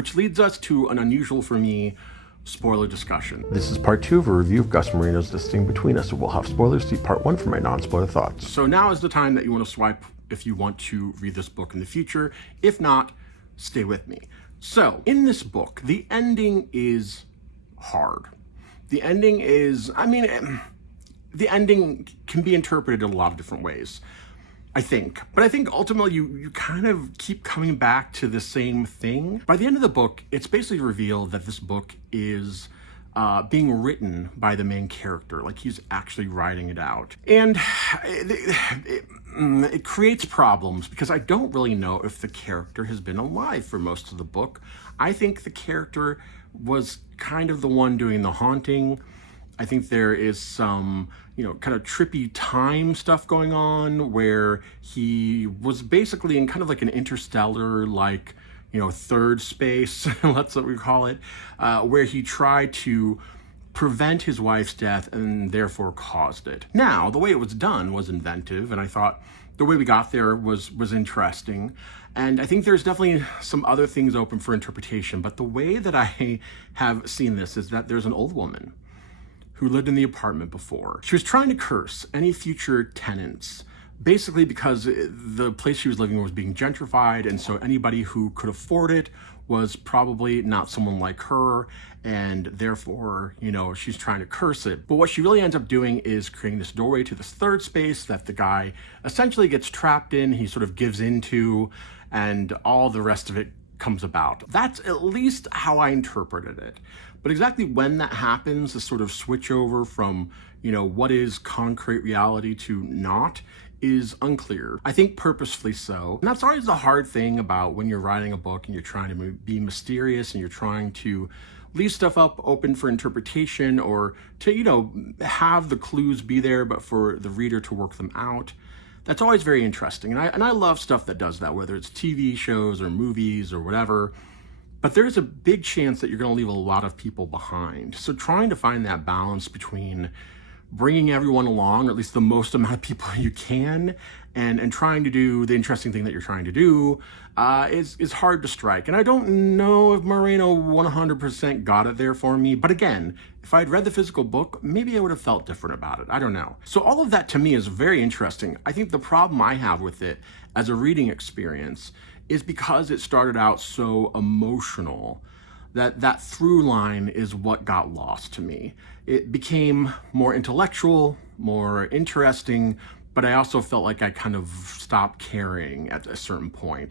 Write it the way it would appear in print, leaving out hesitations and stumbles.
Which leads us to an unusual for me spoiler discussion. This is part 2 of a review of Gus Marino's Distinct Between Us, so we'll have spoilers. See part 1 for my non-spoiler thoughts. So now is the time that you want to swipe if you want to read this book in the future. If not, stay with me. So, in this book, the ending is hard. The ending is, the ending can be interpreted in a lot of different ways, I think. But I think ultimately you kind of keep coming back to the same thing. By the end of the book, it's basically revealed that this book is being written by the main character, like he's actually writing it out. And it creates problems because I don't really know if the character has been alive for most of the book. I think the character was kind of the one doing the haunting. I think there is some, kind of trippy time stuff going on where he was basically in kind of like an interstellar, third space, that's what we call it, where he tried to prevent his wife's death and therefore caused it. Now, the way it was done was inventive, and I thought the way we got there was interesting. And I think there's definitely some other things open for interpretation, but the way that I have seen this is that there's an old woman who lived in the apartment before. She was trying to curse any future tenants, basically because the place she was living in was being gentrified, and so anybody who could afford it was probably not someone like her, and therefore, she's trying to curse it. But what she really ends up doing is creating this doorway to this third space that the guy essentially gets trapped in, he sort of gives into, and all the rest of it comes about. That's at least how I interpreted it. But exactly when that happens, the sort of switch over from, what is concrete reality to not, is unclear. I think purposefully so. And that's always the hard thing about when you're writing a book and you're trying to be mysterious and you're trying to leave stuff up open for interpretation or to, have the clues be there, but for the reader to work them out. That's always very interesting. And I love stuff that does that, whether it's TV shows or movies or whatever. But there's a big chance that you're going to leave a lot of people behind. So trying to find that balance between bringing everyone along, or at least the most amount of people you can, and trying to do the interesting thing that you're trying to do is hard to strike. And I don't know if Marino 100% got it there for me. But again, if I'd read the physical book, maybe I would have felt different about it. I don't know. So all of that to me is very interesting. I think the problem I have with it as a reading experience is because it started out so emotional that through line is what got lost to me. It became more intellectual, more interesting, but I also felt like I kind of stopped caring at a certain point.